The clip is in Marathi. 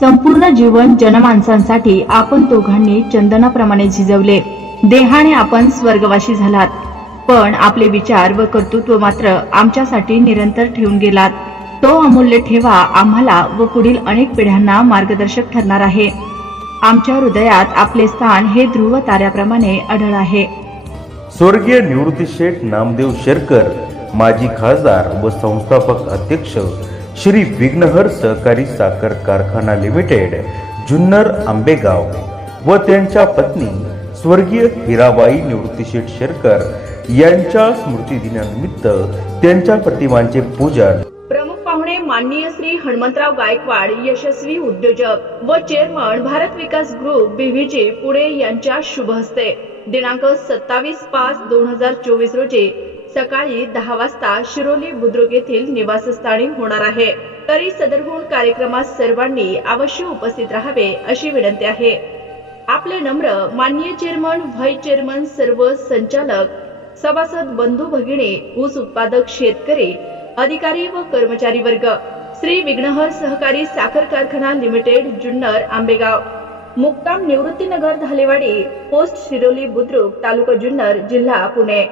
संपूर्ण जीवन जनमानसांसाठी आपण दोघांनी चंदनाप्रमाणे झिजवले। देहाने आपण स्वर्गवासी झालात, पण आपले विचार व कर्तृत्व मात्र आमच्यासाठी निरंतर ठेवून गेलात। तो अमूल्य ठेवा आम्हाला व पुढील अनेक पिढ्यांना मार्गदर्शक ठरणार आहे। आमच्या हृदयात आपले स्थान हे ध्रुव ताऱ्याप्रमाणे अढळ आहे। स्वर्गीय निवृत्ती शेठ नामदेव शेरकर, माजी खासदार व संस्थापक अध्यक्ष श्री विघ्नहर सहकारी साखर कारखाना लिमिटेड, जुन्नर आंबेगाव व त्यांच्या पत्नी स्वर्गीय हिराबाई निवृत्ती शेठ शेरकर यांच्या स्मृतिदिनानिमित्त त्यांच्या प्रतिमांचे पूजन। प्रमुख पाहुणे माननीय श्री हनुमंतराव गायकवाड, यशस्वी उद्योजक व चेअरमन भारत विकास ग्रुप बीव्हीजी पुणे यांच्या शुभ हस्ते दिनांक 27/5/2024 रोजी सकाळी 10 वाजता शिरोली बुद्रुक येथील निवासस्थानी होणार आहे। तरी सदरहून कार्यक्रमात सर्वांनी अवश्य उपस्थित राहावे अशी विनंती आहे। आपले नम्र माननीय चेअरमन, व्हाईस चेअरमन, सर्व संचालक, सभासद बंधू भगिनी, ऊस उत्पादक शेतकरी, अधिकारी व कर्मचारी वर्ग, श्री विघ्नहर सहकारी साखर कारखाना लिमिटेड, जुन्नर आंबेगाव, मुक्काम निवृत्तीनगर धालेवाडी, पोस्ट शिरोली बुद्रुक, तालुका जुन्नर, जिल्हा पुणे।